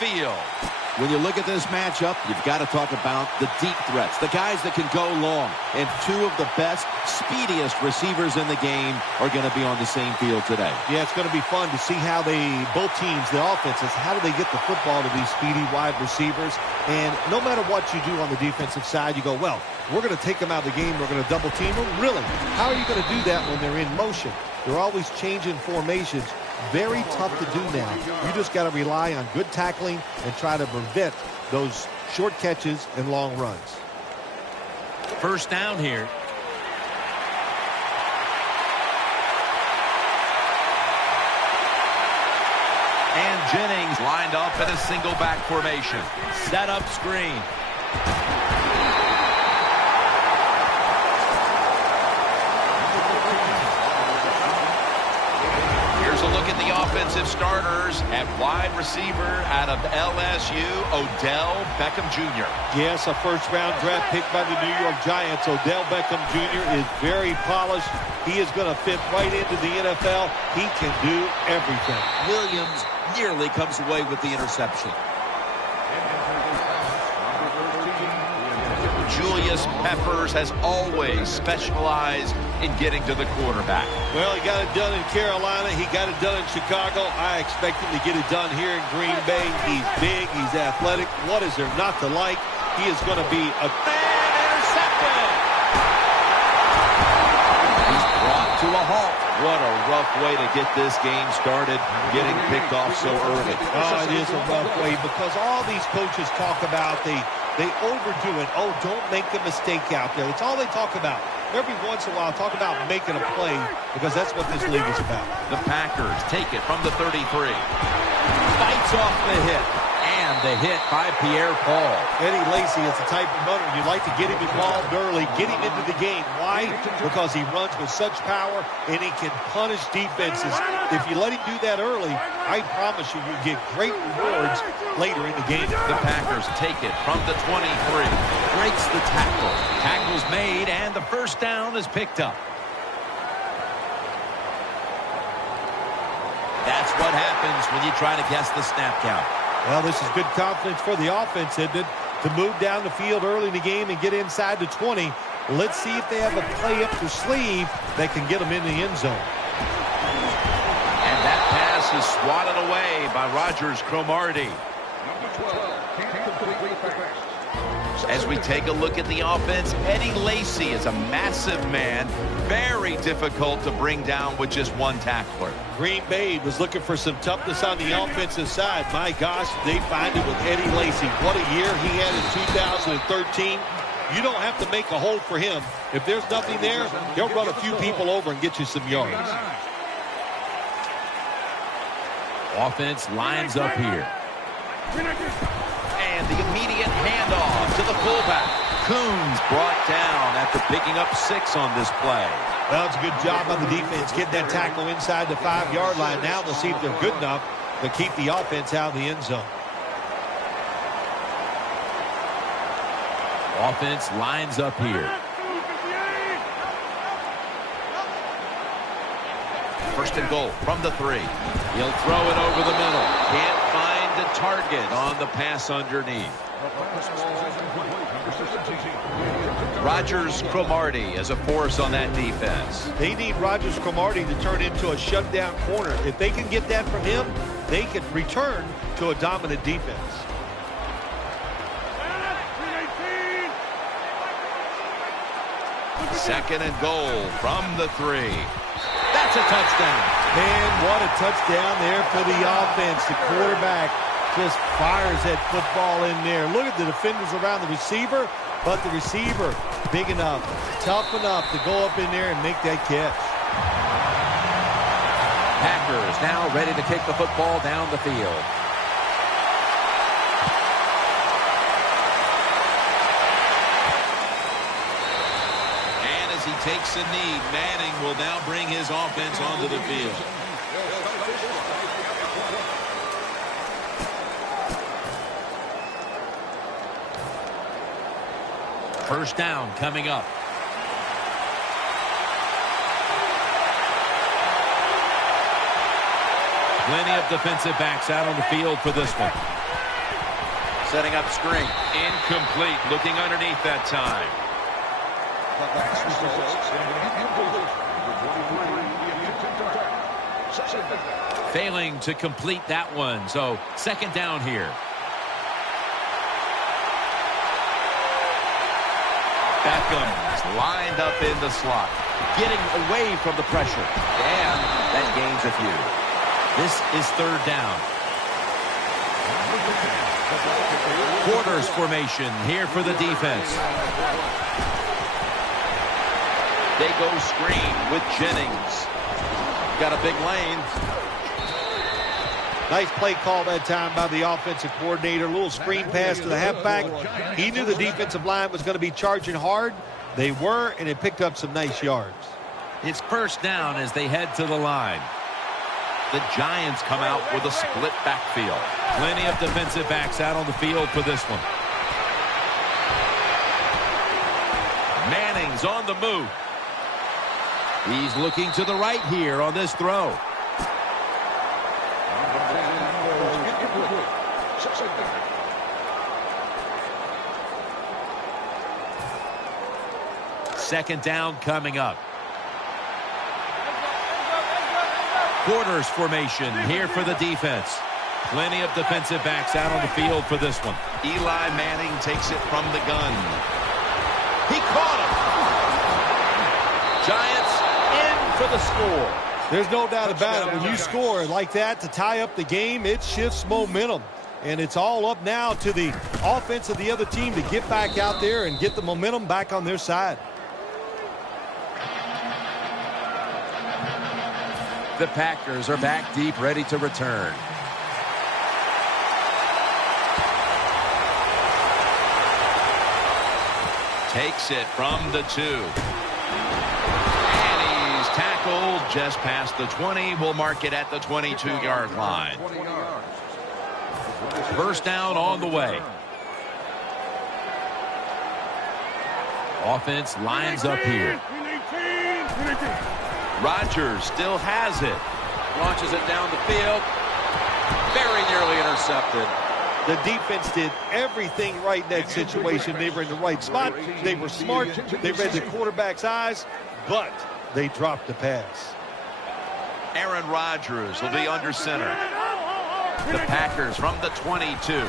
field. When you look at this matchup, you've got to talk about the deep threats, the guys that can go long. And two of the best, speediest receivers in the game are going to be on the same field today. Yeah, it's going to be fun to see how both teams, the offenses, how do they get the football to these speedy wide receivers. And no matter what you do on the defensive side, you go, well, we're going to take them out of the game. We're going to double team them. Really? How are you going to do that when they're in motion? They're always changing formations. Very tough to do now. You just got to rely on good tackling and try to prevent those short catches and long runs. First down here. And Jennings lined up in a single back formation. Set up screen. Here's a look at the offensive starters. At wide receiver out of LSU, Odell Beckham Jr. Yes, a first-round draft pick by the New York Giants. Odell Beckham Jr. is very polished. He is going to fit right into the NFL. He can do everything. Williams nearly comes away with the interception. Julius Peppers has always specialized in getting to the quarterback. Well, he got it done in Carolina. He got it done in Chicago. I expect him to get it done here in Green Bay. He's big. He's athletic. What is there not to like? He is going to be a intercepted. He's brought to a halt. What a rough way to get this game started, getting picked off so early. Oh, it is a rough way because all these coaches talk about they overdo it. Oh, don't make a mistake out there. That's all they talk about. Every once in a while, talk about making a play because that's what this league is about. The Packers take it from the 33. Fights off the hit. And the hit by Pierre-Paul. Eddie Lacy is the type of runner you like to get him involved early, get him into the game. Why? Because he runs with such power and he can punish defenses. If you let him do that early, I promise you, you get great rewards later in the game. The Packers take it from the 23. Breaks the tackle. Tackle's made, and the first down is picked up. That's what happens when you try to guess the snap count. Well, this is good confidence for the offense, isn't it? To move down the field early in the game and get inside the 20. Let's see if they have a play up their sleeve that can get them in the end zone. And that pass is swatted away by Rogers Cromartie. As we take a look at the offense, Eddie Lacy is a massive man, very difficult to bring down with just one tackler. Green Bay was looking for some toughness on the offensive side. My gosh, they find it with Eddie Lacy. What a year he had in 2013. You don't have to make a hole for him. If there's nothing there, he'll run a few people over and get you some yards. Offense lines up here. And the immediate handoff to the fullback. Coons brought down after picking up 6 on this play. Well, it's a good job on the defense. Get that tackle inside the 5-yard line. Now they'll see if they're good enough to keep the offense out of the end zone. Offense lines up here. First and goal from the 3. He'll throw it over the middle. Can't find the target on the pass underneath. Rogers Cromartie as a force on that defense. They need Rogers Cromartie to turn into a shutdown corner. If they can get that from him, they can return to a dominant defense. Second and goal from the 3. That's a touchdown. Man, what a touchdown there for the offense. The quarterback just fires that football in there. Look at the defenders around the receiver, but the receiver big enough, tough enough to go up in there and make that catch. Packers now ready to kick the football down the field. He takes a knee. Manning will now bring his offense onto the field. First down coming up. Plenty of defensive backs out on the field for this one. Setting up screen. Incomplete. Looking underneath that time. Failing to complete that one. So second down here. Beckham's lined up in the slot. Getting away from the pressure. And that gains a few. This is third down. Quarters formation here for the defense. They go screen with Jennings. Got a big lane. Nice play call that time by the offensive coordinator. A little screen pass to the halfback. He knew the defensive line was going to be charging hard. They were, and it picked up some nice yards. It's first down as they head to the line. The Giants come out with a split backfield. Plenty of defensive backs out on the field for this one. Manning's on the move. He's looking to the right here on this throw. Second down coming up. Quarters formation here for the defense. Plenty of defensive backs out on the field for this one. Eli Manning takes it from the gun. He caught him. Giants in for the score. There's no doubt about it. When you score like that to tie up the game, it shifts momentum. And it's all up now to the offense of the other team to get back out there and get the momentum back on their side. The Packers are back deep, ready to return. Takes it from the 2. And he's tackled just past the 20. We'll mark it at the 22-yard line. First down on the way. Offense lines up here. Rodgers still has it. Launches it down the field. Very nearly intercepted. The defense did everything right in that situation. They were in the right spot. They were smart. They read the quarterback's eyes, but they dropped the pass. Aaron Rodgers will be under center. The Packers from the 22. Quarles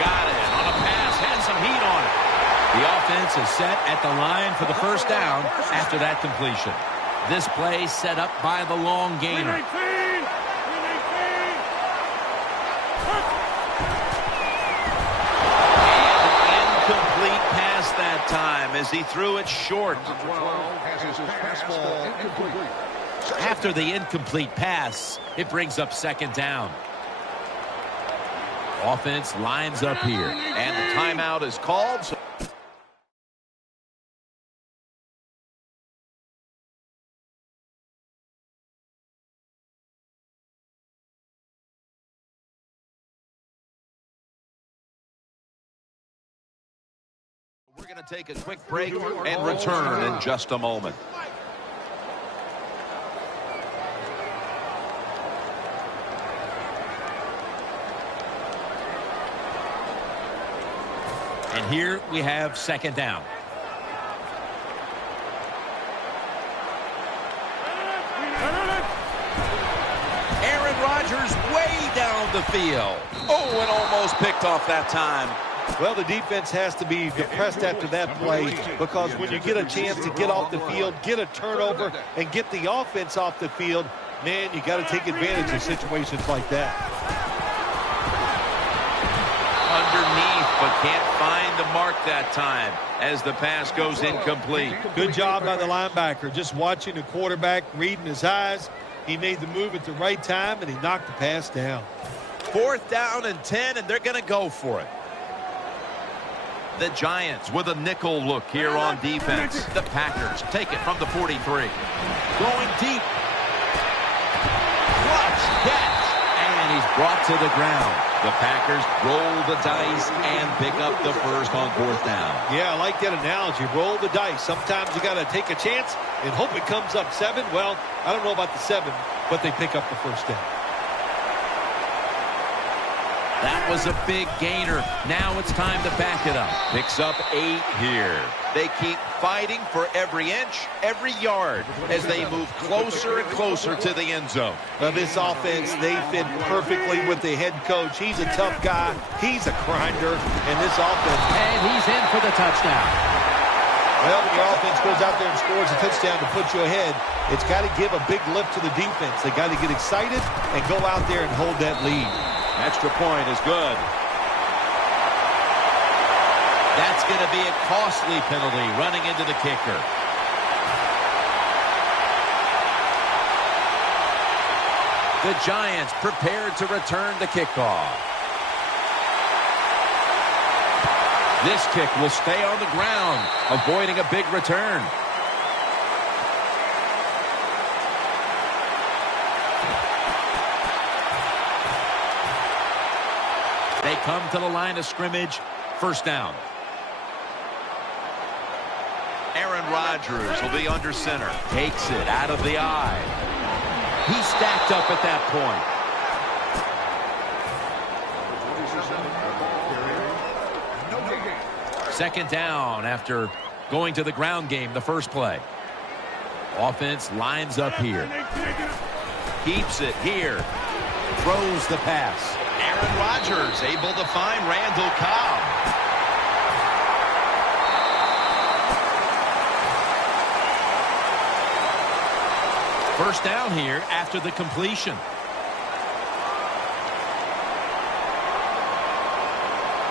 got it on a pass. Had some heat on it. The offense is set at the line for the first down after that completion. This play set up by the long gainer. And incomplete pass that time as he threw it short. After the incomplete pass, it brings up second down. Offense lines up here. And the timeout is called. We're going to take a quick break and return in just a moment. And here we have second down. Aaron Rodgers way down the field. Oh, and almost picked off that time. Well, the defense has to be depressed after that play, because when you get a chance to get off the field, get a turnover, and get the offense off the field, man, you got to take advantage of situations like that. Underneath, but can't find the mark that time as the pass goes incomplete. Good job by the linebacker, just watching the quarterback, reading his eyes. He made the move at the right time, and he knocked the pass down. Fourth down and 10, and they're going to go for it. The Giants with a nickel look here on defense. The Packers take it from the 43. Going deep. Clutch catch. And he's brought to the ground. The Packers roll the dice and pick up the first on fourth down. Yeah, I like that analogy. Roll the dice. Sometimes you got to take a chance and hope it comes up 7. Well, I don't know about the 7, but they pick up the first down. That was a big gainer. Now it's time to back it up. Picks up 8 here. They keep fighting for every inch, every yard as they move closer and closer to the end zone. Now this offense, they fit perfectly with the head coach. He's a tough guy. He's a grinder. And this offense... And he's in for the touchdown. Well, when your offense goes out there and scores a touchdown to put you ahead, it's got to give a big lift to the defense. They got to get excited and go out there and hold that lead. Extra point is good. That's going to be a costly penalty running into the kicker. The Giants prepared to return the kickoff. This kick will stay on the ground, avoiding a big return. They come to the line of scrimmage. First down. Aaron Rodgers will be under center. Takes it out of the eye. He's stacked up at that point. Second down after going to the ground game the first play. Offense lines up here. Keeps it here. Throws the pass. Aaron Rodgers able to find Randall Cobb. First down here after the completion.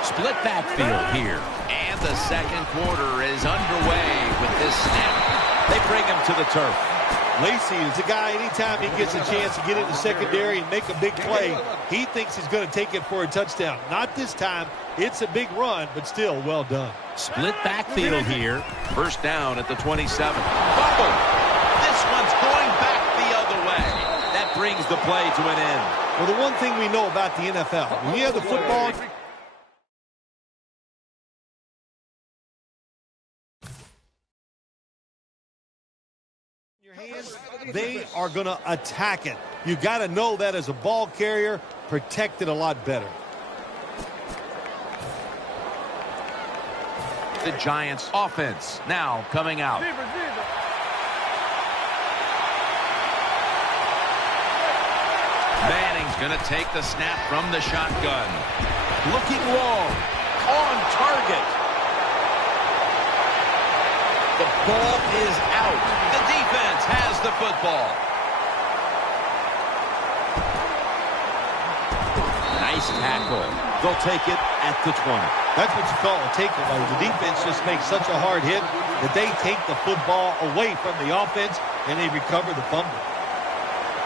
Split backfield here. And the second quarter is underway with this snap. They bring him to the turf. Lacy is a guy, anytime he gets a chance to get in the secondary and make a big play, he thinks he's going to take it for a touchdown. Not this time. It's a big run, but still well done. Split backfield here. First down at the 27. Fumble. This one's going back the other way. That brings the play to an end. Well, the one thing we know about the NFL, when you have the football... they are going to attack it. You got to know that as a ball carrier, protect it a lot better. The Giants offense now coming out. Manning's going to take the snap from the shotgun. Looking long, on target. The ball is out. The defense has the football. Nice tackle. They'll take it at the 20. That's what you call a takeaway. The defense just makes such a hard hit that they take the football away from the offense and they recover the fumble.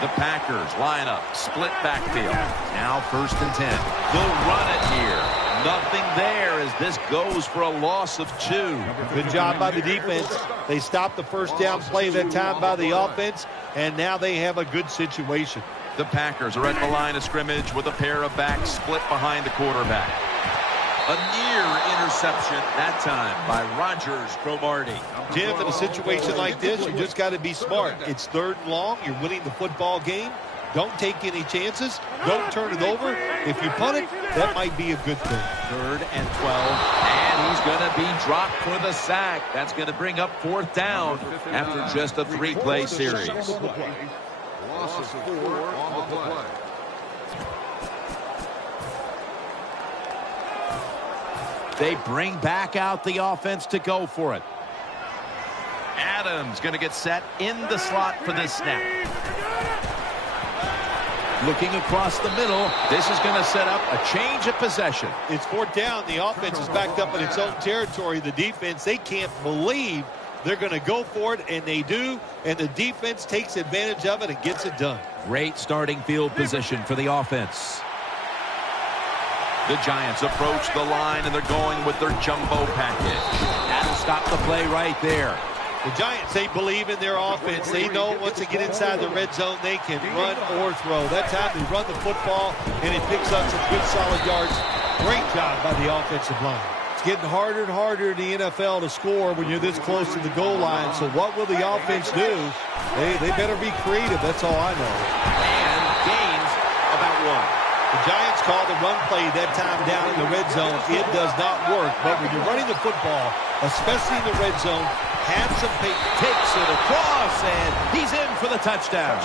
The Packers line up, split backfield. Now first and 10. They'll run it here. Nothing there as this goes for a loss of 2. Good job by the defense. They stopped the first down play that time by the offense, and now they have a good situation. The Packers are at the line of scrimmage with a pair of backs split behind the quarterback. A near interception that time by Rodgers Cromartie. Jim, in a situation like this, you just got to be smart. It's third and long. You're winning the football game. Don't take any chances. Don't turn it over. If you punt it, that might be a good thing. Third and 12. And he's going to be dropped for the sack. That's going to bring up fourth down after just a 3-play series. Loss of 4 on the play. They bring back out the offense to go for it. Adams going to get set in the slot for this snap. Looking across the middle, this is going to set up a change of possession. It's fourth down. The offense is backed up in its own territory. The defense, they can't believe they're going to go for it, and they do, and the defense takes advantage of it and gets it done. Great starting field position for the offense. The Giants approach the line, and they're going with their jumbo package. That'll stop the play right there. The Giants, they believe in their offense. They know once they get inside the red zone, they can run or throw. That time they run the football, and it picks up some good solid yards. Great job by the offensive line. It's getting harder and harder in the NFL to score when you're this close to the goal line. So what will the offense do? They better be creative. That's all I know. And gains about 1. The Giants Let's call the run play that time down in the red zone. It does not work. But when you're running the football, especially in the red zone, have some patience. Takes it across, and he's in for the touchdown.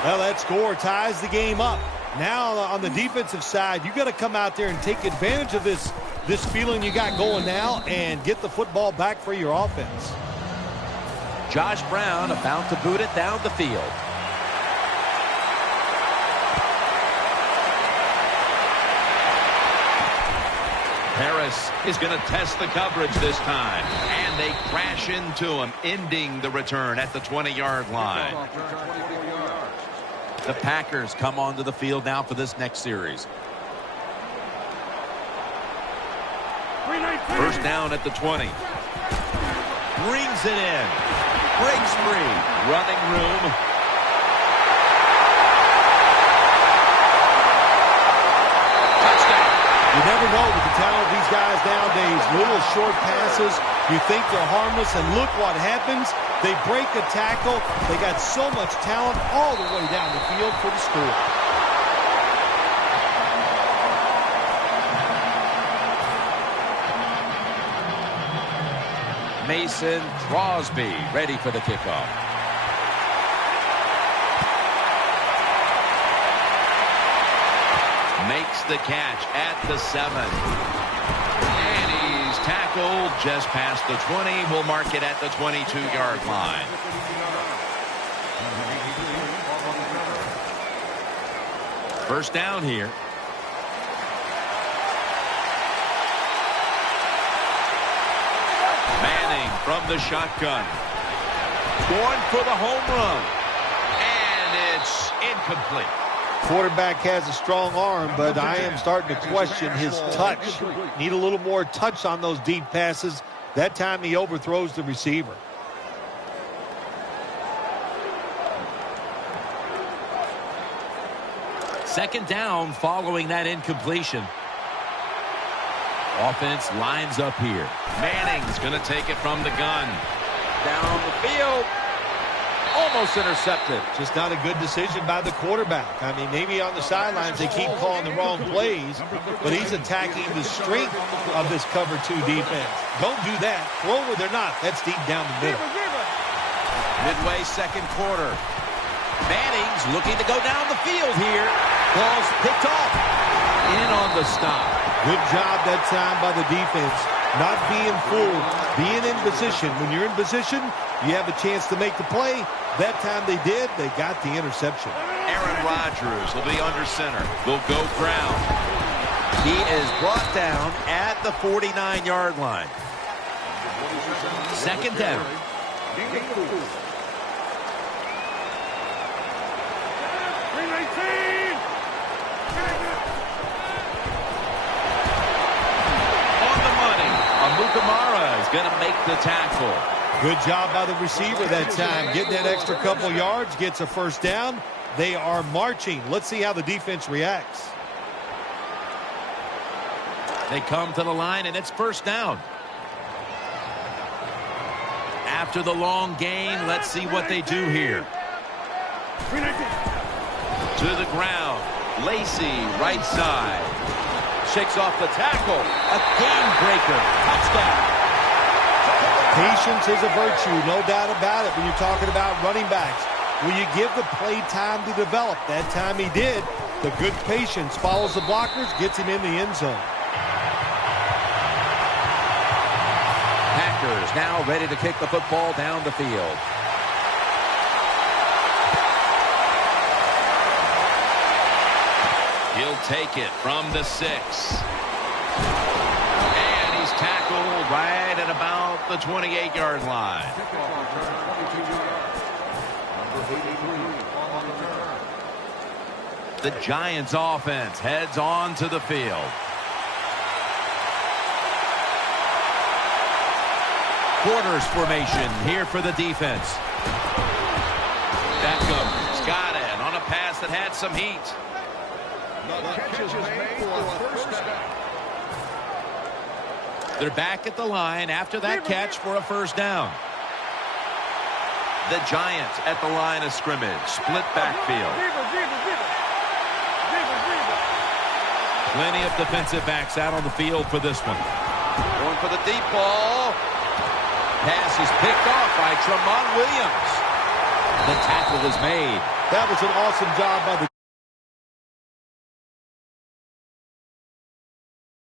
Well, that score ties the game up. Now on the defensive side, you got to come out there and take advantage of this feeling you got going now and get the football back for your offense. Josh Brown about to boot it down the field. Harris is going to test the coverage this time. And they crash into him, ending the return at the 20-yard line. The Packers come onto the field now for this next series. First down at the 20. Brings it in. Breaks free. Running room. You never know with the talent of these guys nowadays. Little short passes, you think they're harmless, and look what happens. They break a tackle. They got so much talent all the way down the field for the score. Mason Crosby ready for the kickoff. Makes the catch at the 7. And he's tackled just past the 20. We'll mark it at the 22-yard line. First down here. Manning from the shotgun. Going for the home run. And it's incomplete. Quarterback has a strong arm, but I am starting to question his touch. Need a little more touch on those deep passes. That time he overthrows the receiver. Second down following that incompletion. Offense lines up here. Manning's going to take it from the gun. Down the field. Almost intercepted. Just not a good decision by the quarterback. I mean, maybe on the sidelines they keep calling the wrong plays, but he's attacking the strength of this cover 2 defense. Don't do that. Throw where they're not. That's deep down the middle. Midway second quarter. Manning's looking to go down the field here. Ball's picked off. In on the stop. Good job that time by the defense. Not being fooled. Being in position. When you're in position, you have a chance to make the play. That time they did. They got the interception. Aaron Rodgers will be under center. They'll go ground. He is brought down at the 49-yard line. Second down. On the money. Amukamara is going to make the tackle. Good job by the receiver that time. Getting that extra couple yards, gets a first down. They are marching. Let's see how the defense reacts. They come to the line, and it's first down. After the long gain, let's see what they do here. To the ground. Lacey, right side. Shakes off the tackle. A game breaker. Touchdown. Patience is a virtue, no doubt about it, when you're talking about running backs. When you give the play time to develop, that time he did. The good patience follows the blockers, gets him in the end zone. Packers now ready to kick the football down the field. He'll take it from the 6. And he's tackled right at about the 28-yard line. The Giants offense heads on to the field. Quarters formation here for the defense. Beckham's got it on a pass that had some heat. They're back at the line after that catch for a first down. The Giants at the line of scrimmage. Split backfield. Plenty of defensive backs out on the field for this one. Going for the deep ball. Pass is picked off by Tramon Williams. The tackle is made. That was an awesome job by the